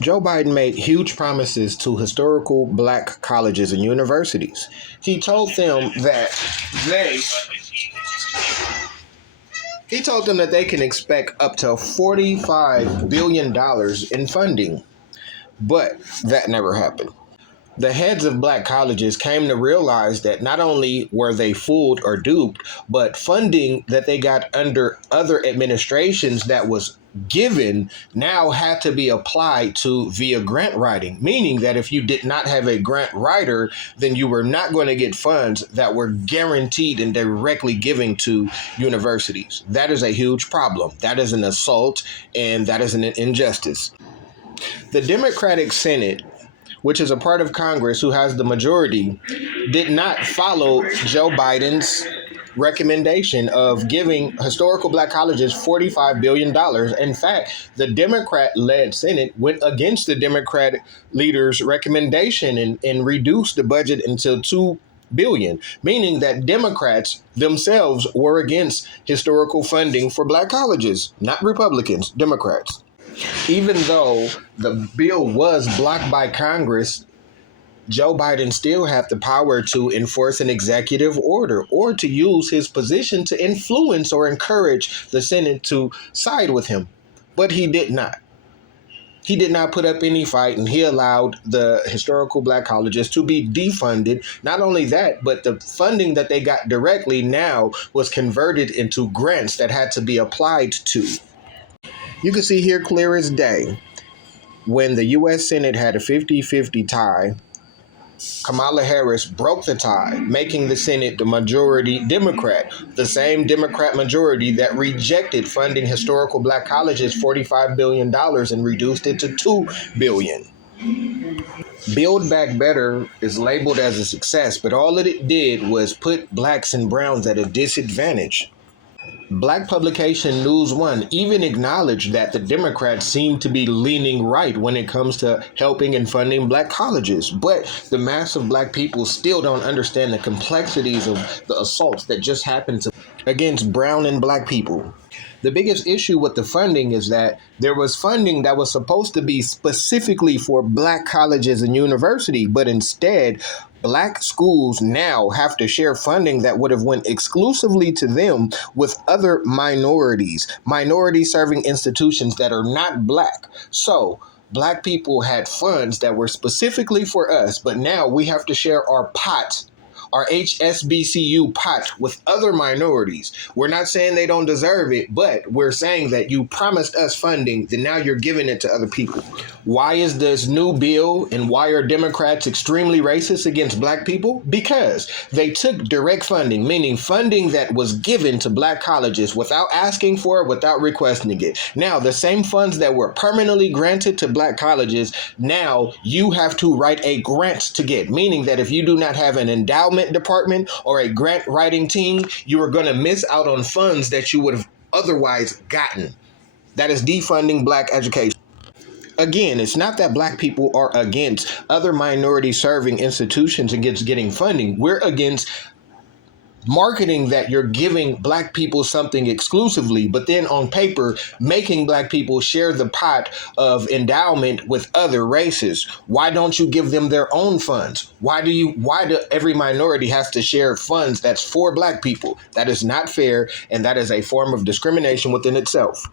Joe Biden made huge promises to historical black colleges and universities. He told them that they he told them that they can expect up to $45 billion in funding, but that never happened. The heads of black colleges came to realize that not only were they fooled or duped, but funding that they got under other administrations that was given now had to be applied to via grant writing, meaning that if you did not have a grant writer, then you were not going to get funds that were guaranteed and directly giving to universities. That is a huge problem. That is an assault and that is an injustice. The Democratic Senate, which is a part of Congress who has the majority, did not follow Joe Biden's recommendation of giving historical black colleges $45 billion. In fact, the Democrat-led Senate went against the Democrat leader's recommendation and reduced the budget until $2 billion, meaning that Democrats themselves were against historical funding for black colleges, not Republicans, Democrats. Even though the bill was blocked by Congress, Joe Biden still had the power to enforce an executive order or to use his position to influence or encourage the Senate to side with him. But he did not. He did not put up any fight, and he allowed the historical black colleges to be defunded. Not only that, but the funding that they got directly now was converted into grants that had to be applied to. You can see here clear as day, when the U.S. Senate had a 50-50 tie, Kamala Harris broke the tie, making the Senate the majority Democrat, the same Democrat majority that rejected funding historical black colleges $45 billion and reduced it to $2 billion. Build Back Better is labeled as a success, but all that it did was put blacks and browns at a disadvantage. Black publication News One even acknowledged that the Democrats seem to be leaning right when it comes to helping and funding black colleges, but the mass of black people still don't understand the complexities of the assaults that just happened against brown and black people. The biggest issue with the funding is that there was funding that was supposed to be specifically for black colleges and universities, but instead, black schools now have to share funding that would have went exclusively to them with other minority serving institutions that are not black. So black people had funds that were specifically for us, but now we have to share our HSBCU pot with other minorities. We're not saying they don't deserve it, but we're saying that you promised us funding, then now you're giving it to other people. Why is this new bill and why are Democrats extremely racist against black people? Because they took direct funding, meaning funding that was given to black colleges without asking for it, without requesting it. Now, the same funds that were permanently granted to black colleges, now you have to write a grant to get, meaning that if you do not have an endowment department or a grant writing team, you are going to miss out on funds that you would have otherwise gotten. That is defunding black education. Again, it's not that black people are against other minority serving institutions against getting funding. We're against marketing that you're giving black people something exclusively, but then on paper, making black people share the pot of endowment with other races. Why don't you give them their own funds? Why do every minority has to share funds that's for black people? That is not fair, and that is a form of discrimination within itself.